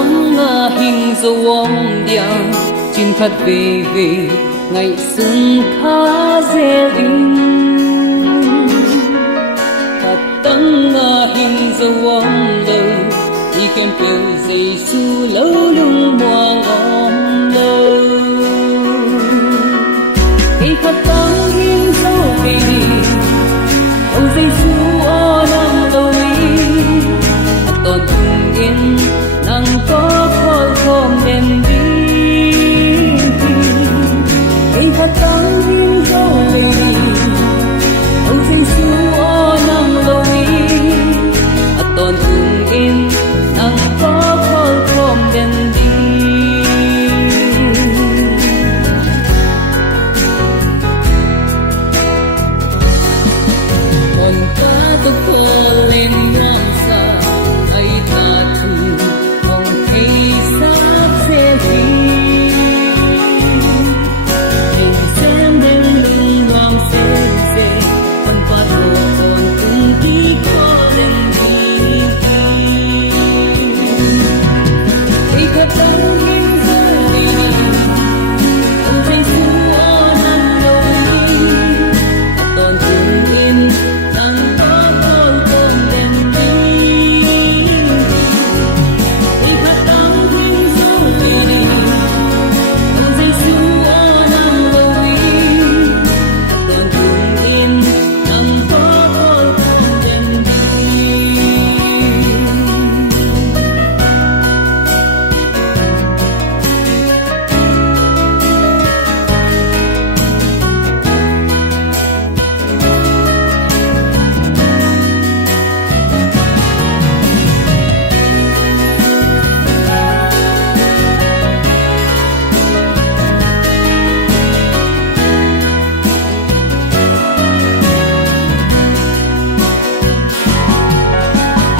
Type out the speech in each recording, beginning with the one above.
tấm hình dấu ông điang chín khát về về ngày xuân khá dễ in khát tấm hình dấu ông lâu đi kèm từ giây su lâu lung muang om lâu khi khát tấm hình dấu về ông giây su o năm lâu toàn cùng yên nắng có khói khom đêm đi khi khát tấm hình dấu về ông giây su o năm lâu toàn cùng yên nắng có khói khom đêm đi còn ta tôi có lên ngắm xa ai ta thương không thấy sát sẽ đi nhìn xem đêm lưng ngắm xem con qua đồ còn cùng đi có lên đi khi khát tấm hình dấu về ông giây su o năm lâu toàn cùng yên nắng có khói khom đêm đi khi khát tấm hình dấu về ông giây su o năm lâu toàn cùng yên nắng có khói khom đêm đi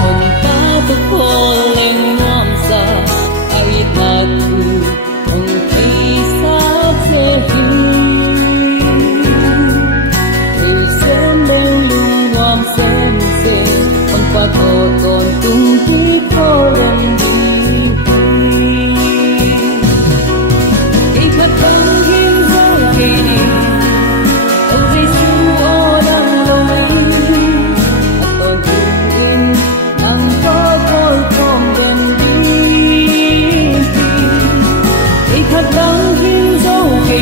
còn ta tôi có lên ngắm xa ai ta thương không thấy sát sẽ đi người xem đêm lưng ngắm xem con qua cầu còn cùng đi có lần đi khi khát tấm hình dấu về ông giây su o năm lâu toàn cùng yên nắng có khói khom đêm đi khi khát tấm hình dấu về